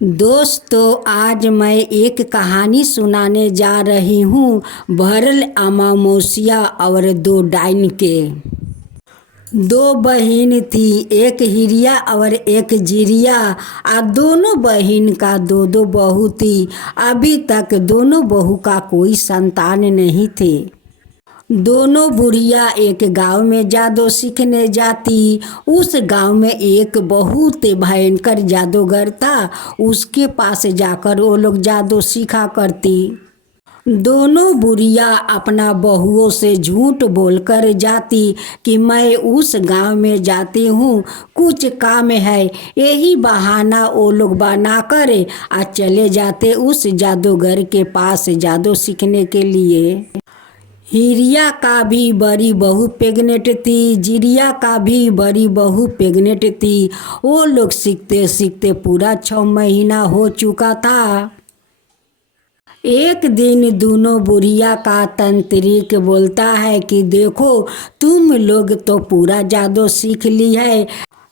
दोस्तों, आज मैं एक कहानी सुनाने जा रही हूँ भरल अमावस्या और दो डाइन के। दो बहन थी, एक हिरिया और एक जिरिया। दोनों बहन का दो दो बहू थी। अभी तक दोनों बहू का कोई संतान नहीं थे। दोनों बुढ़िया एक गांव में जादू सीखने जाती। उस गांव में एक बहुत भयंकर जादूगर था। उसके पास जाकर वो लोग जादू सीखा करती। दोनों बुढ़िया अपना बहुओं से झूठ बोलकर जाती कि मैं उस गांव में जाती हूँ, कुछ काम है। यही बहाना वो लोग बनाकर चले जाते उस जादूगर के पास जादू सीखने के लिए। हिरिया का भी बड़ी बहू प्रेग्नेंट थी, जिरिया का भी बड़ी बहू प्रेग्नेंट थी। वो लोग सीखते सीखते पूरा 6 महीना हो चुका था। एक दिन दोनों बुढ़िया का तंत्रिक बोलता है कि देखो, तुम लोग तो पूरा जादू सीख ली है,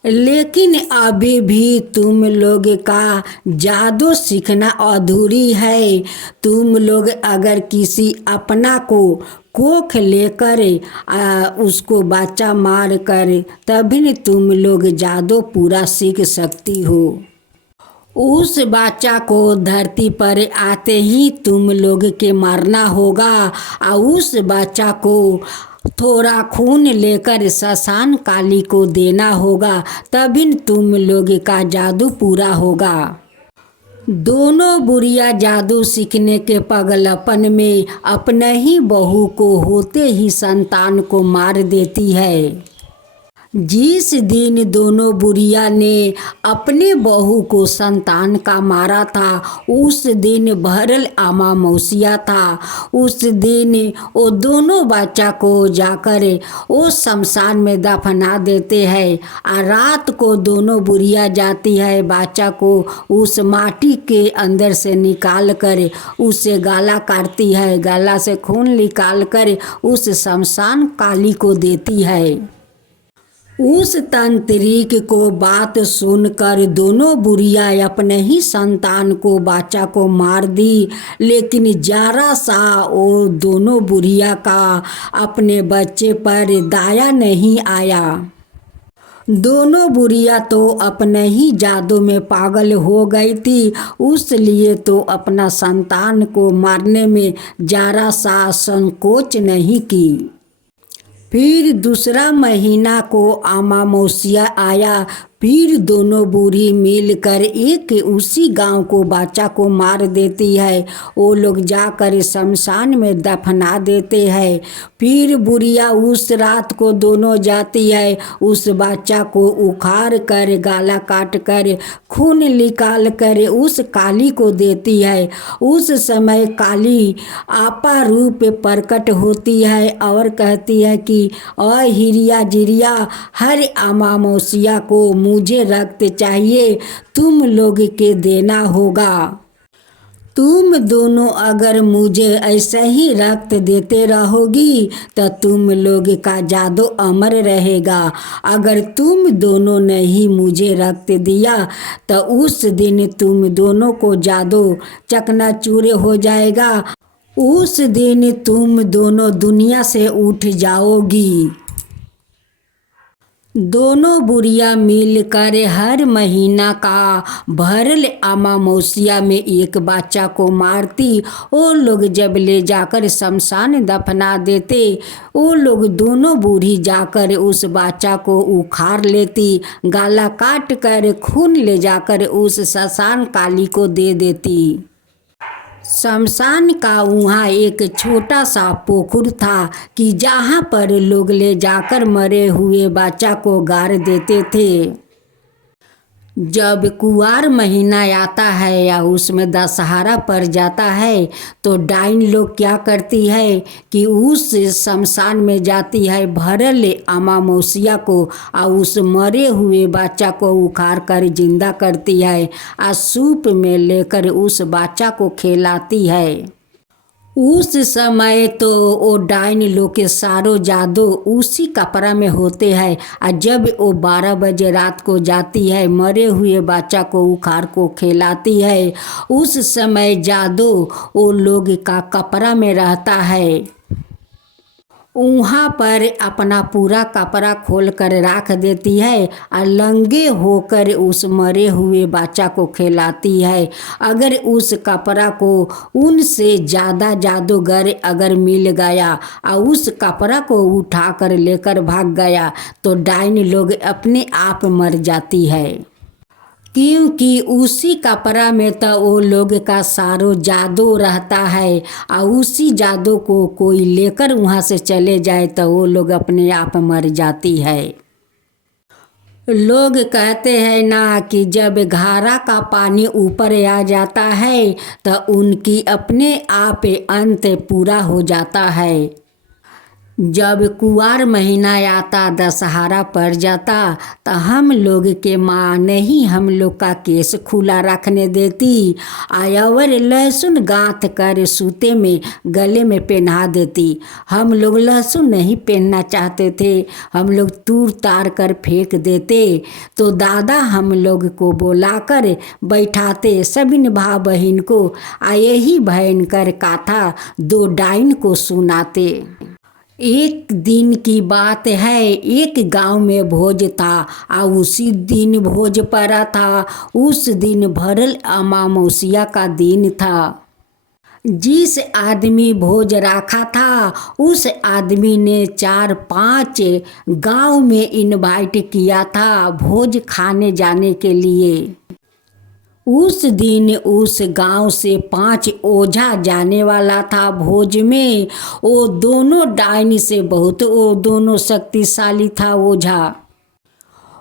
लेकिन अभी भी तुम लोग का जादू सीखना अधूरी है। तुम लोग अगर किसी अपना को कोख लेकर उसको बच्चा मार कर तभी न तुम लोग जादू पूरा सीख सकती हो। उस बच्चा को धरती पर आते ही तुम लोग के मारना होगा और उस बच्चा को थोड़ा खून लेकर शमशान काली को देना होगा, तभी तुम लोग का जादू पूरा होगा। दोनों बुढ़िया जादू सीखने के पागलपन में अपने ही बहू को होते ही संतान को मार देती है। जिस दिन दोनों बुढ़िया ने अपने बहू को संतान का मारा था, उस दिन भरल अमावस्या था। उस दिन वो दोनों बच्चा को जाकर वो शमशान में दफना देते हैं। और रात को दोनों बुढ़िया जाती है, बच्चा को उस माटी के अंदर से निकाल कर उससे गला काटती है, गला से खून निकाल कर उस शमशान काली को देती है। उस तांत्रिक को बात सुनकर दोनों बुढ़िया अपने ही संतान को बच्चा को मार दी, लेकिन जरा सा वो दोनों बुढ़िया का अपने बच्चे पर दया नहीं आया। दोनों बुढ़िया तो अपने ही जादू में पागल हो गई थी, उसलिए तो अपना संतान को मारने में जरा सा संकोच नहीं की। फिर दूसरा महीना को अमावस्या आया। फिर दोनों बूढ़ी मिलकर एक उसी गांव को बच्चा को मार देती है। वो लोग जाकर शमशान में दफना देते हैं। फिर बुढ़िया उस रात को दोनों जाती है, उस बच्चा को उखाड़ कर गला काट कर खून निकाल कर उस काली को देती है। उस समय काली आपा रूप प्रकट होती है और कहती है कि हिरिया जिरिया, हर अमावस्या को मुझे रक्त चाहिए, तुम लोग के देना होगा। तुम दोनों अगर मुझे ऐसे ही रक्त देते रहोगी तो तुम लोग का जादू अमर रहेगा। अगर तुम दोनों ने ही मुझे रक्त दिया तो उस दिन तुम दोनों को जादू चकनाचूर हो जाएगा। उस दिन तुम दोनों दुनिया से उठ जाओगी। दोनों बुढ़िया मिलकर हर महीना का भरल अमावस्या में एक बच्चा को मारती। वो लोग जब ले जाकर शमशान दफना देते, वो लोग दोनों बूढ़ी जाकर उस बच्चा को उखाड़ लेती, गला काट कर खून ले जाकर उस शमशान काली को दे देती। शमशान का वहाँ एक छोटा सा पोखर था कि जहाँ पर लोग ले जाकर मरे हुए बच्चा को गाड़ देते थे। जब कुंवार महीना आता है या उसमें दशहरा पड़ जाता है तो डाइन लोग क्या करती है कि उस शमशान में जाती है, भरल अमावस्या को और उस मरे हुए बच्चा को उखाड़ कर जिंदा करती है और सूप में लेकर उस बच्चा को खिलाती है। उस समय तो वो डाइन लोग के सारो जादू उसी कपड़ा में होते हैं। और जब वो 12 बजे रात को जाती है, मरे हुए बच्चा को उखाड़ को खिलाती है, उस समय जादू वो लोग का कपड़ा में रहता है। वहाँ पर अपना पूरा कपड़ा खोल कर रख देती है और नंगे होकर उस मरे हुए बच्चा को खिलाती है। अगर उस कपड़ा को उनसे ज़्यादा जादूगर अगर मिल गया और उस कपड़ा को उठा कर लेकर भाग गया तो डाइन लोग अपने आप मर जाती है, क्योंकि उसी कपड़ा में तो वो लोग का सारो जादू रहता है। और उसी जादू को कोई लेकर वहाँ से चले जाए तो वो लोग अपने आप मर जाती है। लोग कहते हैं ना कि जब घारा का पानी ऊपर आ जाता है तो उनकी अपने आप अंत पूरा हो जाता है। जब कुंवार महीना आता, दशहरा पड़ जाता, तो हम लोग के माँ नहीं हम लोग का केस खुला रखने देती, और लहसुन गांथ कर सूते में गले में पहना देती। हम लोग लहसुन नहीं पहनना चाहते थे, हम लोग तूर तार कर फेंक देते, तो दादा हम लोग को बुलाकर बैठाते सभी भाई बहन को, यही भयंकर कथा 2 डाइन को सुनाते। एक दिन की बात है, एक गांव में भोज था और उसी दिन भोज पड़ा था। उस दिन भरल अमावस्या का दिन था। जिस आदमी भोज रखा था उस आदमी ने 4-5 गांव में इनवाइट किया था भोज खाने जाने के लिए। उस दिन उस गांव से 5 ओझा जाने वाला था भोज में। वो दोनों डाइन से बहुत वो दोनों शक्तिशाली था ओझा।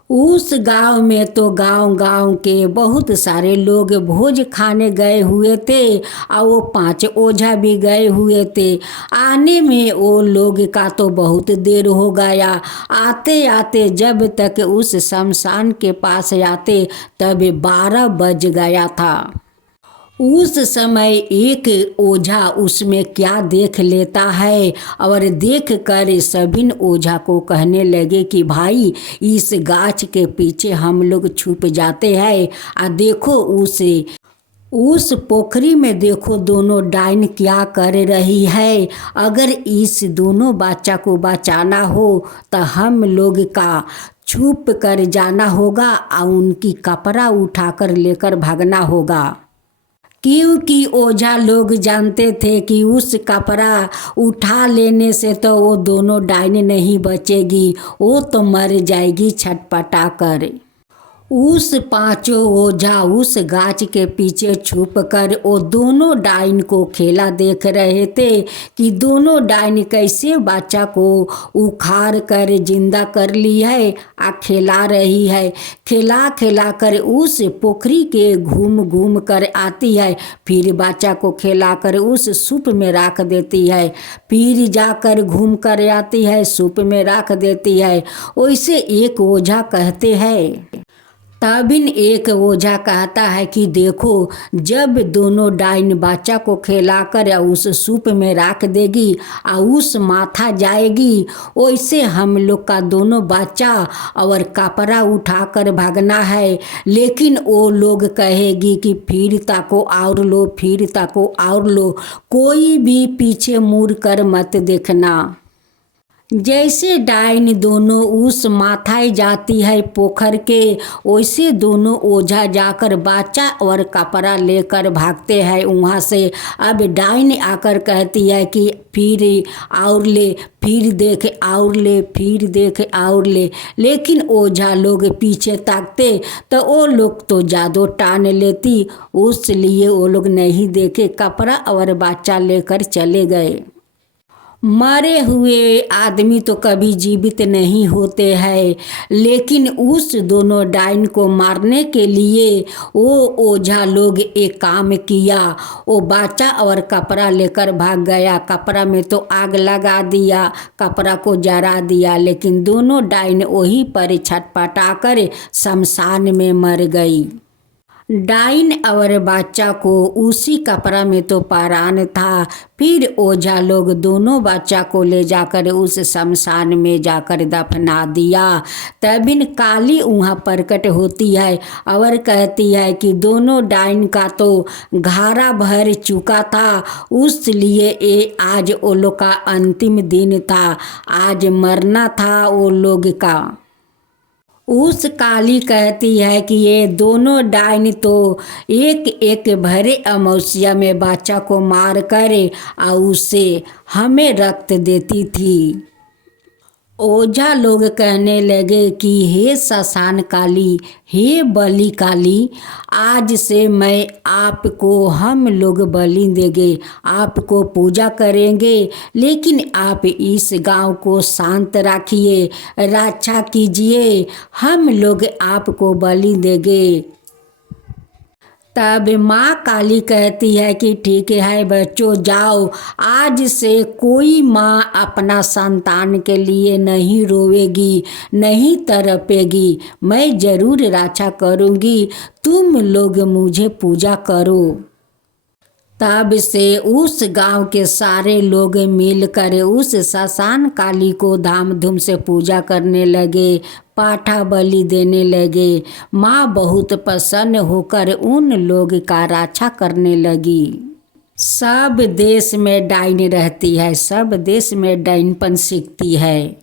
उस गांव में तो गांव के बहुत सारे लोग भोज खाने गए हुए थे और वो 5 ओझा भी गए हुए थे। आने में वो लोग का तो बहुत देर हो गया। आते आते जब तक उस शमशान के पास आते तब 12 बज गया था। उस समय एक ओझा उसमें क्या देख लेता है और देख कर सभी ओझा को कहने लगे कि भाई इस गाछ के पीछे हम लोग छुप जाते हैं, और देखो उस पोखरी में देखो दोनों डाइन क्या कर रही है। अगर इस दोनों बच्चा को बचाना हो तो हम लोग का छुप कर जाना होगा और उनकी कपड़ा उठाकर लेकर भागना होगा, क्योंकि ओझा लोग जानते थे कि उस कपड़ा उठा लेने से तो वो दोनों डाइन नहीं बचेगी, वो तो मर जाएगी छटपटा कर। उस 5 ओझा उस गाछ के पीछे छुप कर वो दोनों डाइन को खेला देख रहे थे कि दोनों डाइन कैसे बच्चा को उखाड़ कर जिंदा कर ली है और खिला रही है। खिला कर उस पोखरी के घूम कर आती है, फिर बच्चा को खिला कर उस सूप में रख देती है, फिर जाकर घूम कर आती है, सूप में रख देती है। वैसे एक ओझा कहते हैं। तबिन एक ओझा कहता है कि देखो जब दोनों डाइन बच्चा को खिलाकर उस सूप में रख देगी और उस माथा जाएगी, वैसे हम लोग का दोनों बच्चा और कपड़ा उठाकर भागना है। लेकिन वो लोग कहेगी कि फिर ताको और लो, फिर ताको और लो, कोई भी पीछे मुड़ कर मत देखना। जैसे डाइन दोनों उस माथाए जाती है पोखर के, वैसे दोनों ओझा जाकर बच्चा और कपड़ा लेकर भागते हैं वहाँ से। अब डाइन आकर कहती है कि फिर और ले, फिर देख और ले, फिर देख और ले, लेकिन ओझा लोग पीछे ताकते तो वो लोग तो जादू टान लेती, उसलिए वो लोग नहीं देखे, कपड़ा और बच्चा लेकर चले गए। मरे हुए आदमी तो कभी जीवित नहीं होते हैं, लेकिन उस दोनों डाइन को मारने के लिए वो ओझा लोग एक काम किया। वो बच्चा और कपड़ा लेकर भाग गया, कपड़ा में तो आग लगा दिया, कपड़ा को जला दिया, लेकिन दोनों डाइन वहीं पर छटपटा कर शमशान में मर गई। डाइन और बच्चा को उसी कपड़ा में तो परान था। फिर ओझा लोग दोनों बच्चा को ले जाकर उस शमशान में जाकर दफना दिया। तभी काली वहाँ प्रकट होती है और कहती है कि दोनों डाइन का तो घारा भर चुका था, उसलिए ये आज वो लोग का अंतिम दिन था, आज मरना था वो लोग का। उस काली कहती है कि ये दोनों डाइन तो एक एक भरे अमावस्या में बच्चा को मार कर और उसे हमें रक्त देती थी। ओझा लोग कहने लगे कि हे शमशान काली, हे बलि काली, आज से मैं आपको हम लोग बलि देंगे, आपको पूजा करेंगे, लेकिन आप इस गांव को शांत रखिए, रक्षा कीजिए, हम लोग आपको बलि देंगे। तब माँ काली कहती है कि ठीक है बच्चों, जाओ, आज से कोई माँ अपना संतान के लिए नहीं रोवेगी, नहीं तड़पेगी, मैं जरूर रक्षा करूँगी, तुम लोग मुझे पूजा करो। तब से उस गांव के सारे लोग मिलकर उस शमशान काली को धामधूम से पूजा करने लगे, पाठा बलि देने लगे। माँ बहुत प्रसन्न होकर उन लोग का रक्षा करने लगी। सब देश में डाइन रहती है, सब देश में डाइनपन सीखती है।